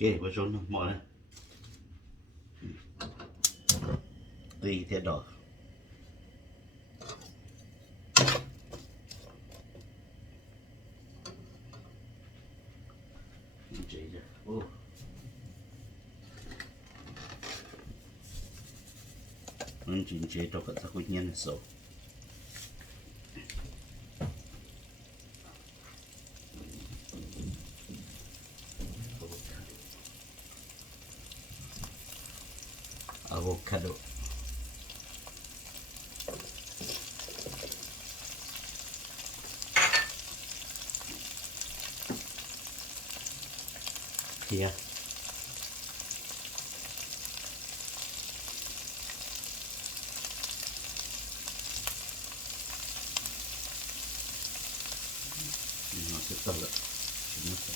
kê vào số nó mỏ này tùy theo đỏ chỉ ra ô mình chỉ chế cho các tác nhân sâu avocado kia nó sẽ tao lại nó sẽ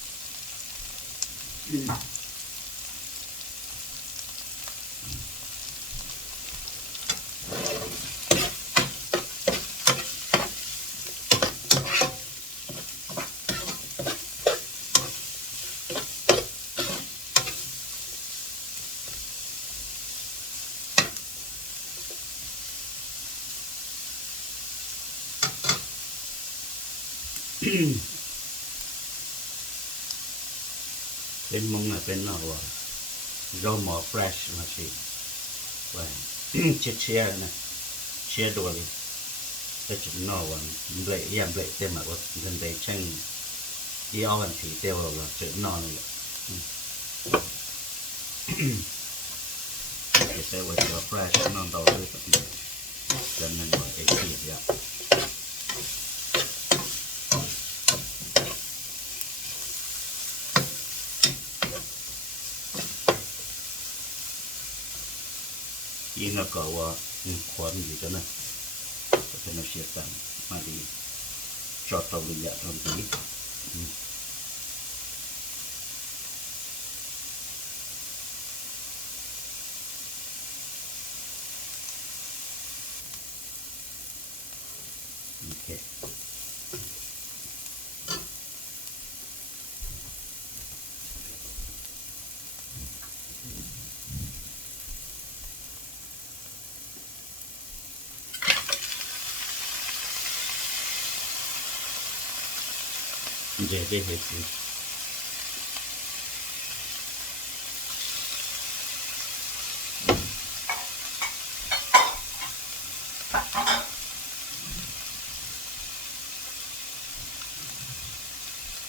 bên mông là bên nào rau mỏ fresh mà chị và chia chia này chia đôi cái chuyện nó còn lệ yam lệ tem mà có dân đây tranh đi ao ăn thì tiêu là chuyện nó này cái xe với cái fresh nó đầu tư thật nhiều cho nên gọi cái gì vậy yên là cậu khoan gì đó nè có thể nó sẽ tạm mà đi cho tàu đi dạ trong tí ok dễ hết gì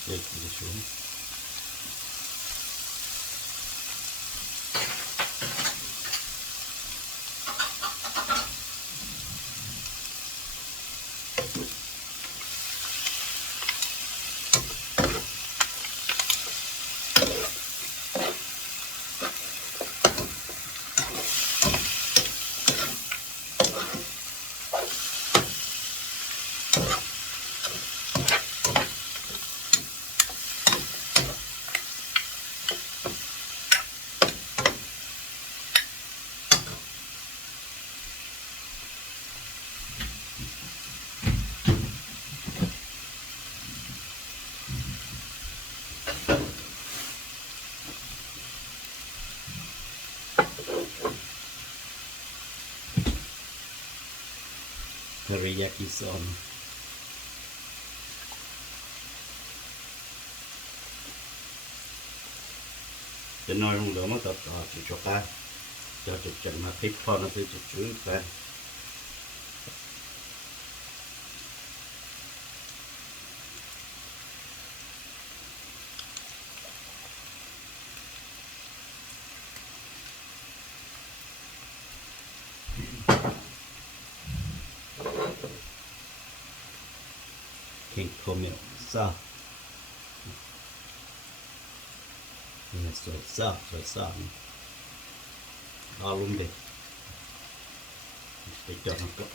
để xuống teriyaki sauce cho nói không được mà tập chỉ cho ta cho chụp chân mà thích pho nó sẽ chụp chú ta King come sa ini sosa alum deh kita nak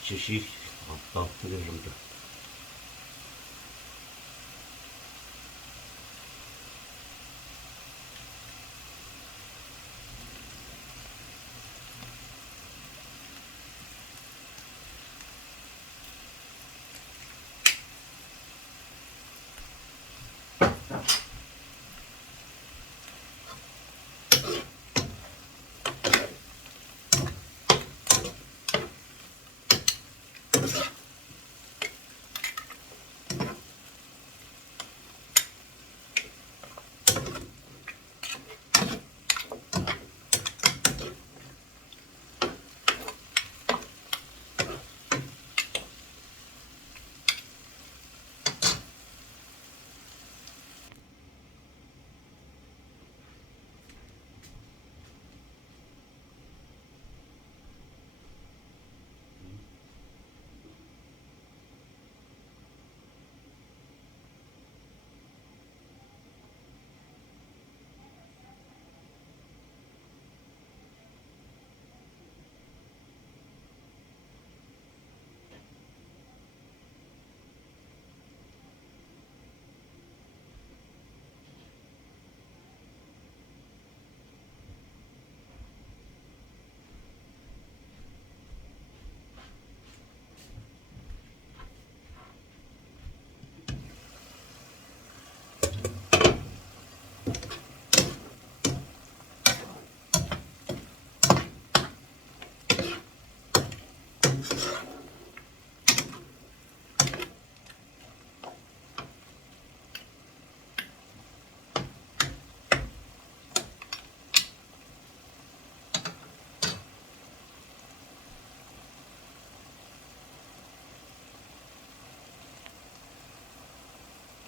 sisi apa tu rumah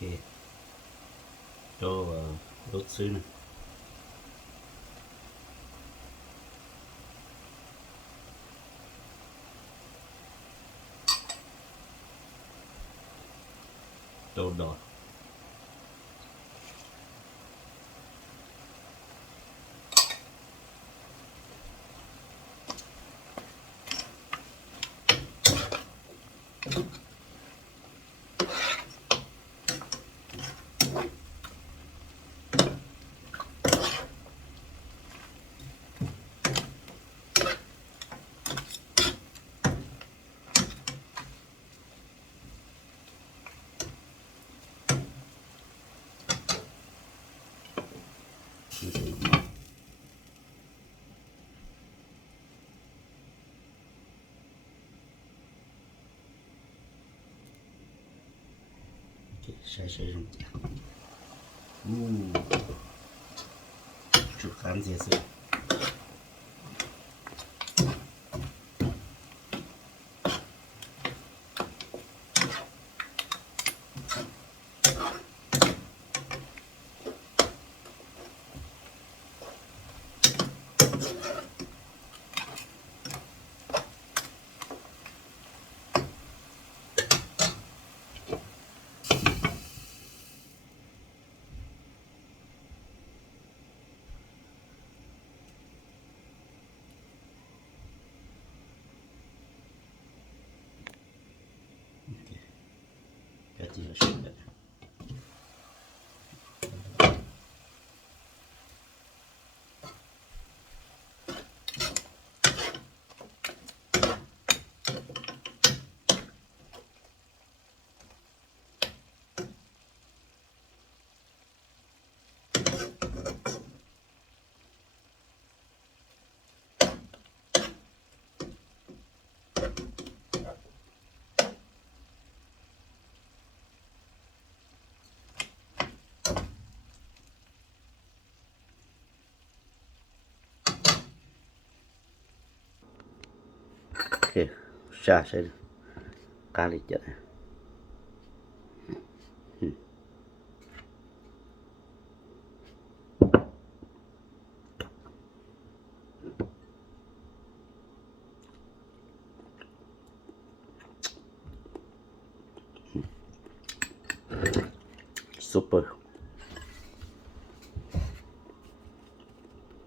Okay. Då låt syne. Då. Okay, sai rung. Chút khán dễ sự. Cái gì là sự đấy. Okay, sai kali chết. Super.